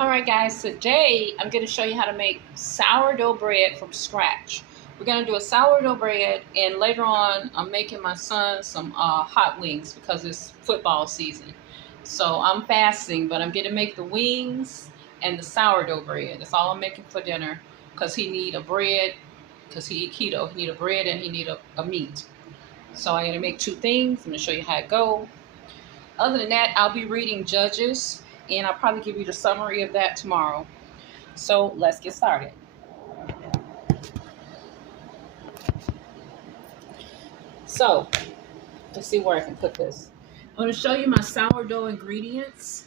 Alright guys, today I'm going to show you how to make sourdough bread from scratch. We're going to do a sourdough bread, and later on I'm making my son some hot wings because it's football season. So I'm fasting, but I'm going to make the wings and the sourdough bread. That's all I'm making for dinner because he need a bread, because he eat keto. He need a bread and he need a meat. So I'm going to make two things. I'm going to show you how it go. Other than that, I'll be reading Judges, and I'll probably give you the summary of that tomorrow. So let's get started. So let's see where I can put this. I'm going to show you my sourdough ingredients.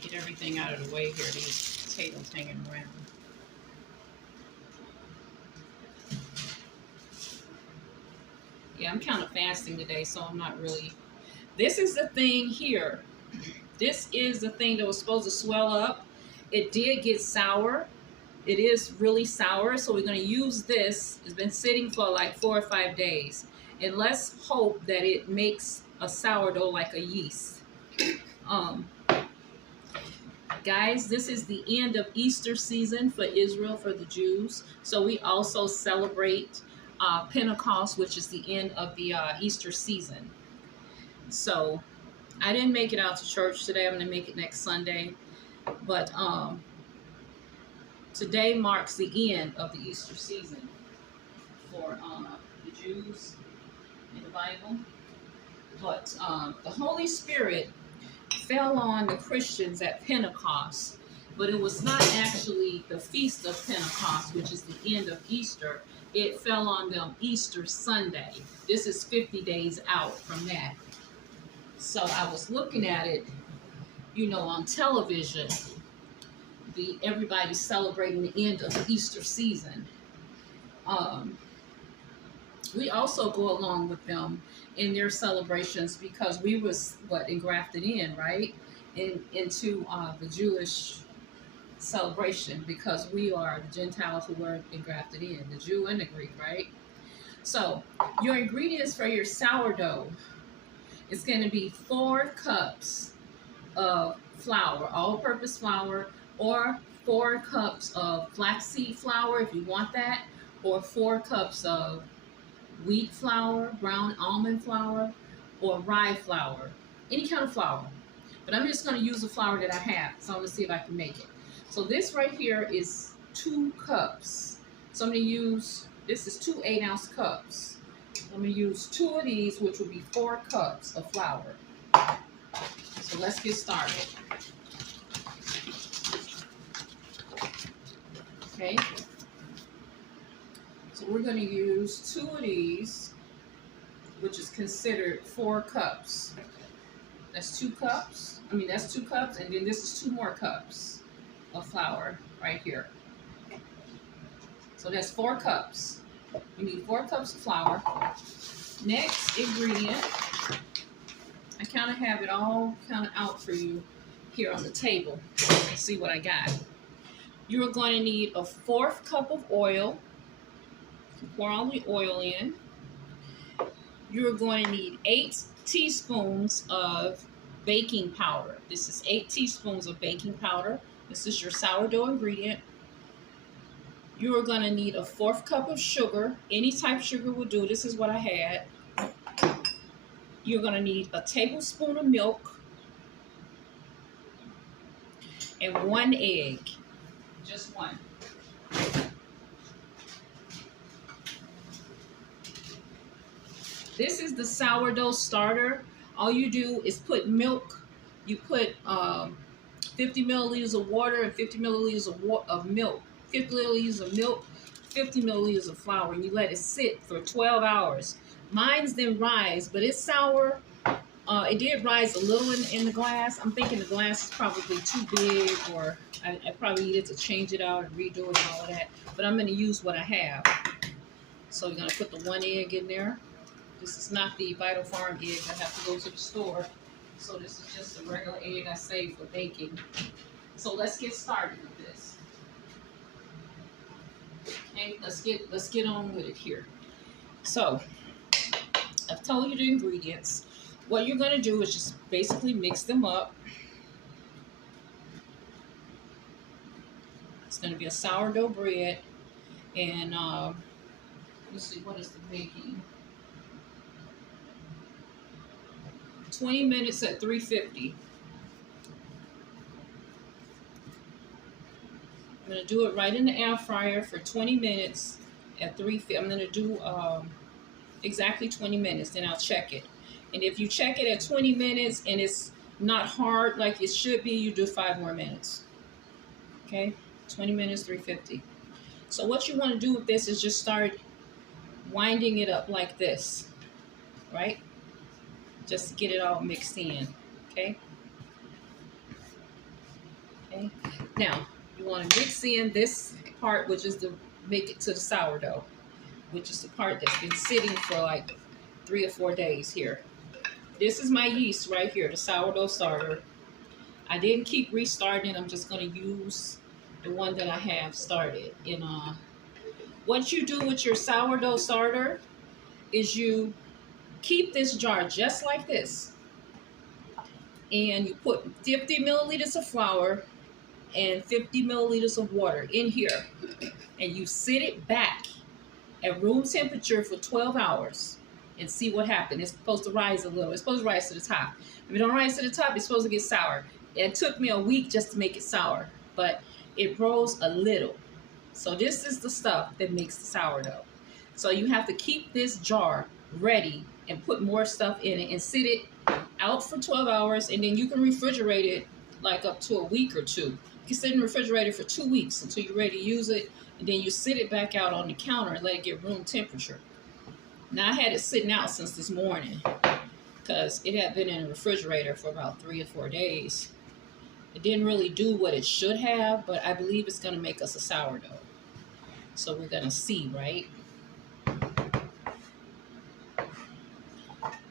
Get everything out of the way here. These potatoes hanging around. Yeah, I'm kind of fasting today, so I'm not really. This is the thing here. This is the thing that was supposed to swell up. It did get sour. It is really sour, so we're going to use this. It's been sitting for like 4 or 5 days. And let's hope that it makes a sourdough like a yeast. Guys, this is the end of Easter season for Israel, for the Jews. So we also celebrate Pentecost, which is the end of the Easter season. So I didn't make it out to church today. I'm going to make it next Sunday. But today marks the end of the Easter season for the Jews in the Bible. But the Holy Spirit fell on the Christians at Pentecost, but it was not actually the Feast of Pentecost, which is the end of Easter. It fell on them Easter Sunday. This is 50 days out from that. So I was looking at it, on television. Everybody's celebrating the end of the Easter season. We also go along with them in their celebrations because we was engrafted in, right, into the Jewish celebration, because we are the Gentiles who were engrafted in, the Jew and the Greek, right? So your ingredients for your sourdough is going to be 4 cups of flour, all-purpose flour, or 4 cups of flaxseed flour if you want that, or 4 cups of wheat flour, brown almond flour, or rye flour, any kind of flour. But I'm just going to use the flour that I have, so I'm going to see if I can make it. So this right here is 2 cups. So I'm going to use, this is 2 8-ounce cups. I'm going to use 2 of these, which will be 4 cups of flour. So let's get started. Okay. So we're going to use 2 of these, which is considered 4 cups. That's 2 cups. That's 2 cups, and then this is 2 more cups of flour right here. So that's 4 cups. We need 4 cups of flour. Next ingredient, I kind of have it all out for you here on the table. Let's see what I got. You're going to need a 1/4 cup of oil. Pour all the oil in. You're going to need 8 teaspoons of baking powder. This is 8 teaspoons of baking powder. This is your sourdough ingredient. You are going to need a 1/4 cup of sugar. Any type of sugar will do. This is what I had. You're going to need a tablespoon of milk and 1 egg. Just 1. This is the sourdough starter. All you do is put milk. You put 50 milliliters of water and 50 milliliters of milk. 50 milliliters of milk, 50 milliliters of flour, and you let it sit for 12 hours. Mine's didn't rise, but it's sour. It did rise a little in the glass. I'm thinking the glass is probably too big, or I probably needed to change it out and redo it and all of that. But I'm going to use what I have. So you're going to put the 1 egg in there. This is not the Vital Farm egg. I have to go to the store. So this is just a regular egg I saved for baking. So let's get started with this. Okay, let's get on with it here. So I've told you the ingredients. What you're going to do is just basically mix them up. It's going to be a sourdough bread. And let's see, what is the baking? 20 minutes at 350. I'm going to do it right in the air fryer for 20 minutes at 350. I'm going to do exactly 20 minutes, then I'll check it. And if you check it at 20 minutes and it's not hard like it should be, you do 5 more minutes. Okay, 20 minutes, 350. So what you want to do with this is just start winding it up like this, right? Just to get it all mixed in, okay? Okay. Now, you want to mix in this part, which is to make it to the sourdough, which is the part that's been sitting for like 3 or 4 days here. This is my yeast right here, the sourdough starter. I didn't keep restarting it. I'm just going to use the one that I have started. And what you do with your sourdough starter is you keep this jar just like this. And you put 50 milliliters of flour and 50 milliliters of water in here. And you sit it back at room temperature for 12 hours and see what happens. It's supposed to rise a little. It's supposed to rise to the top. If it don't rise to the top, it's supposed to get sour. It took me a week just to make it sour, but it rose a little. So this is the stuff that makes the sourdough. So you have to keep this jar ready and put more stuff in it and sit it out for 12 hours, and then you can refrigerate it like up to a week or 2. You can sit in the refrigerator for 2 weeks until you're ready to use it, and then you sit it back out on the counter and let it get room temperature. Now I had it sitting out since this morning because it had been in the refrigerator for about 3 or 4 days. It didn't really do what it should have, but I believe it's going to make us a sourdough. So we're going to see, right?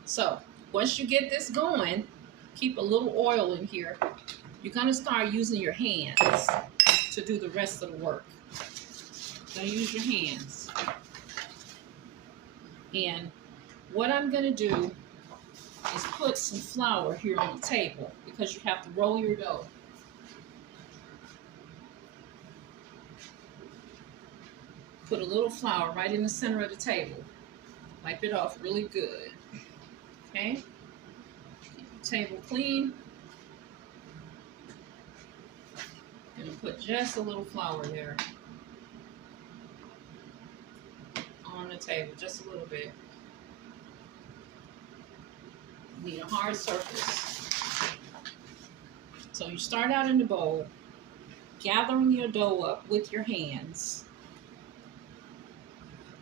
So once you get this going, keep a little oil in here. You're going to start using your hands to do the rest of the work. You're going to use your hands. And what I'm going to do is put some flour here on the table because you have to roll your dough. Put a little flour right in the center of the table. Wipe it off really good. Okay? Keep the table clean. Gonna put just a little flour there on the table, just a little bit. Need a hard surface. So you start out in the bowl, gathering your dough up with your hands.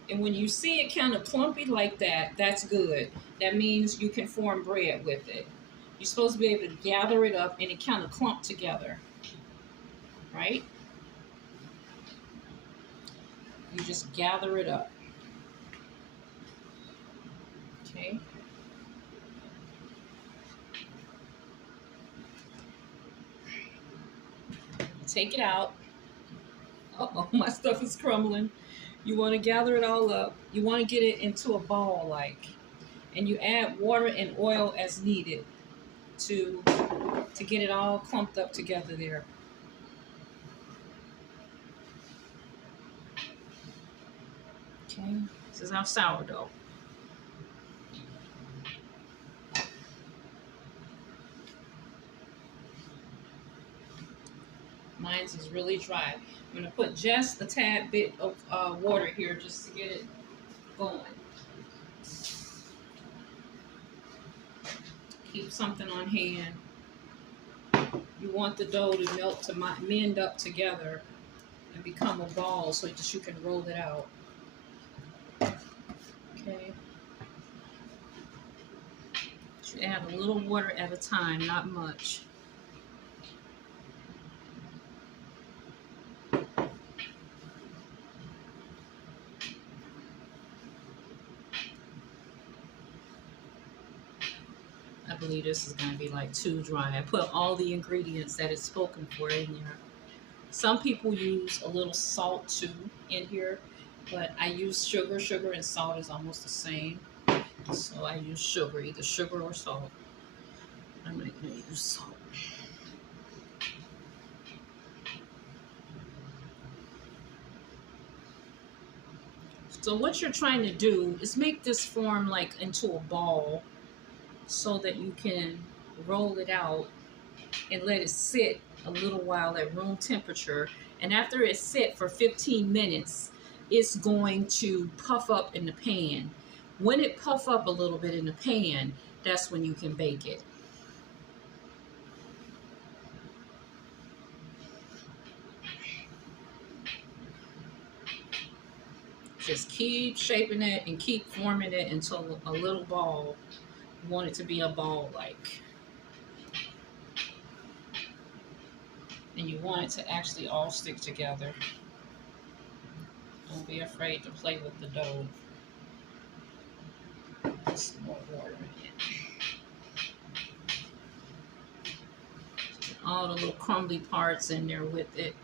And when you see it kind of clumpy like that, that's good. That means you can form bread with it. You're supposed to be able to gather it up and it kind of clump together, right? You just gather it up. Okay. Take it out. Uh-oh, my stuff is crumbling. You want to gather it all up. You want to get it into a ball like. And you add water and oil as needed to get it all clumped up together there. Okay, this is our sourdough. Mine's is really dry. I'm going to put just a tad bit of water here just to get it going. Keep something on hand. You want the dough to melt, to mend up together and become a ball so that you can roll it out. Okay. You add a little water at a time, not much. I believe this is going to be like too dry. I put all the ingredients that it's spoken for in there. Some people use a little salt too in here, but I use sugar. Sugar and salt is almost the same. So I use sugar, either sugar or salt. I'm going to use salt. So what you're trying to do is make this form like into a ball so that you can roll it out and let it sit a little while at room temperature. And after it's set for 15 minutes, it's going to puff up in the pan. When it puff up a little bit in the pan, that's when you can bake it. Just keep shaping it and keep forming it until a little ball. You want it to be a ball like. And you want it to actually all stick together. Don't be afraid to play with the dough. Put some more water in it. All the little crumbly parts in there with it.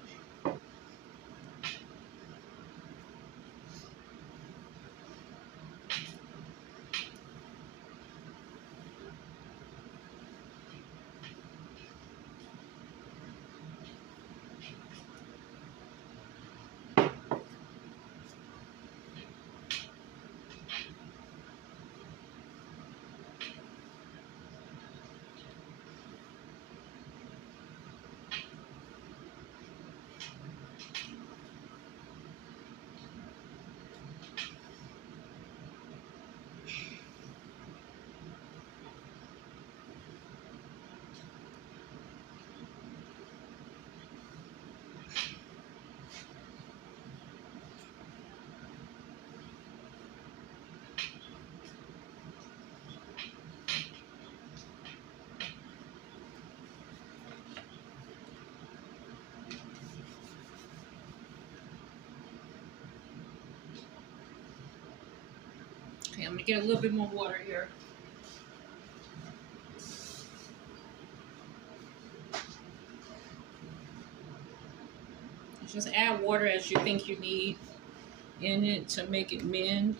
Okay, I'm gonna get a little bit more water here. Just add water as you think you need in it to make it mend.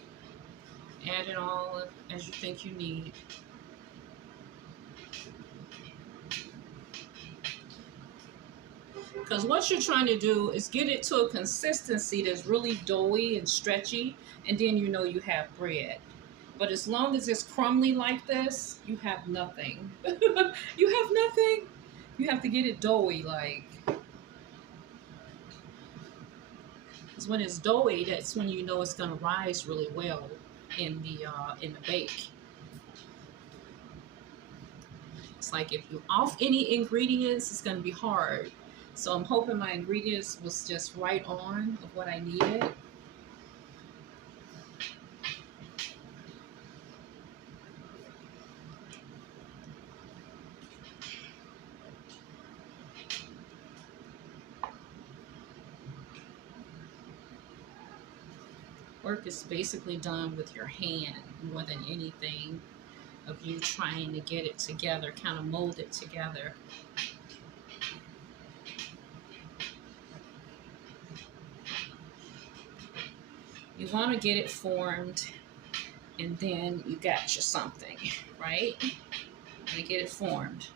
Add it all as you think you need. Because what you're trying to do is get it to a consistency that's really doughy and stretchy, and then you know you have bread. But as long as it's crumbly like this, you have nothing. You have nothing. You have to get it doughy like. Because when it's doughy, that's when you know it's going to rise really well in the bake. It's like if you off any ingredients, it's going to be hard. So I'm hoping my ingredients was just right on of what I needed. Work is basically done with your hand more than anything, of you trying to get it together, kind of mold it together. You want to get it formed, and then you got you something, right? And get it formed.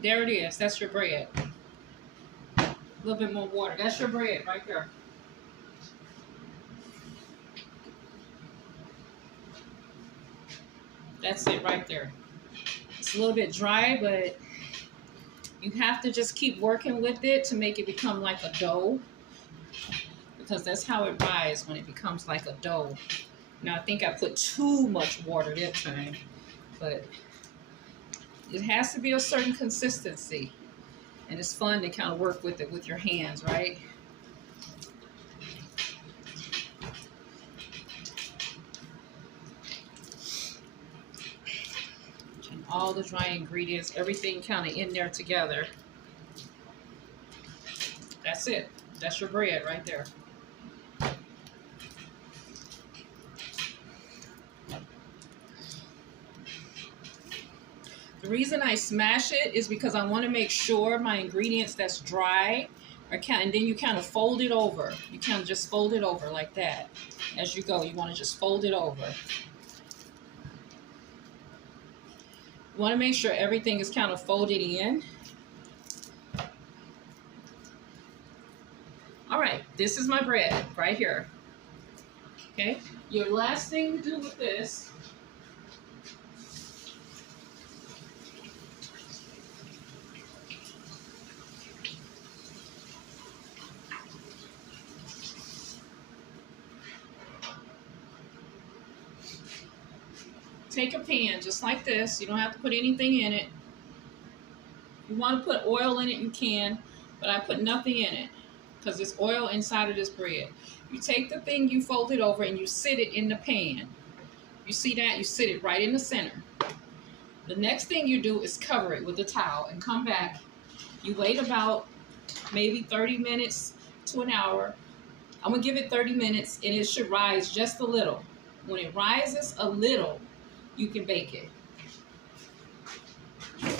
There it is. That's your bread. A little bit more water. That's your bread right there. That's it right there. It's a little bit dry, but you have to just keep working with it to make it become like a dough, because that's how it rises, when it becomes like a dough. Now, I think I put too much water that time, but it has to be a certain consistency. And it's fun to kind of work with it with your hands, right? And all the dry ingredients, everything kind of in there together. That's it. That's your bread right there. The reason I smash it is because I want to make sure my ingredients that's dry are and then you kind of fold it over. You kind of just fold it over like that. As you go, you want to just fold it over. You want to make sure everything is kind of folded in. All right, this is my bread right here. Okay, your last thing to do with this take a pan just like this. You don't have to put anything in it. If you want to put oil in it, you can, but I put nothing in it because there's oil inside of this bread. You take the thing you fold it over and you sit it in the pan. You see that? You sit it right in the center. The next thing you do is cover it with a towel and come back. You wait about maybe 30 minutes to an hour. I'm going to give it 30 minutes and it should rise just a little. When it rises a little, you can bake it. Let me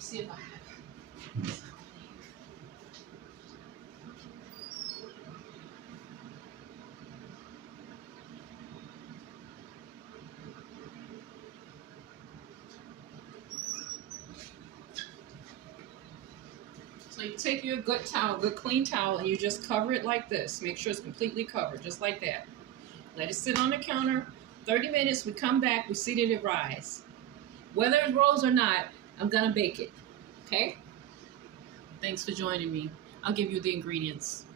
see if I have it. So you take your good towel, good clean towel, and you just cover it like this. Make sure it's completely covered, just like that. Let it sit on the counter. 30 minutes, we come back, we see that it rise. Whether it rolls or not, I'm gonna bake it, okay? Thanks for joining me. I'll give you the ingredients.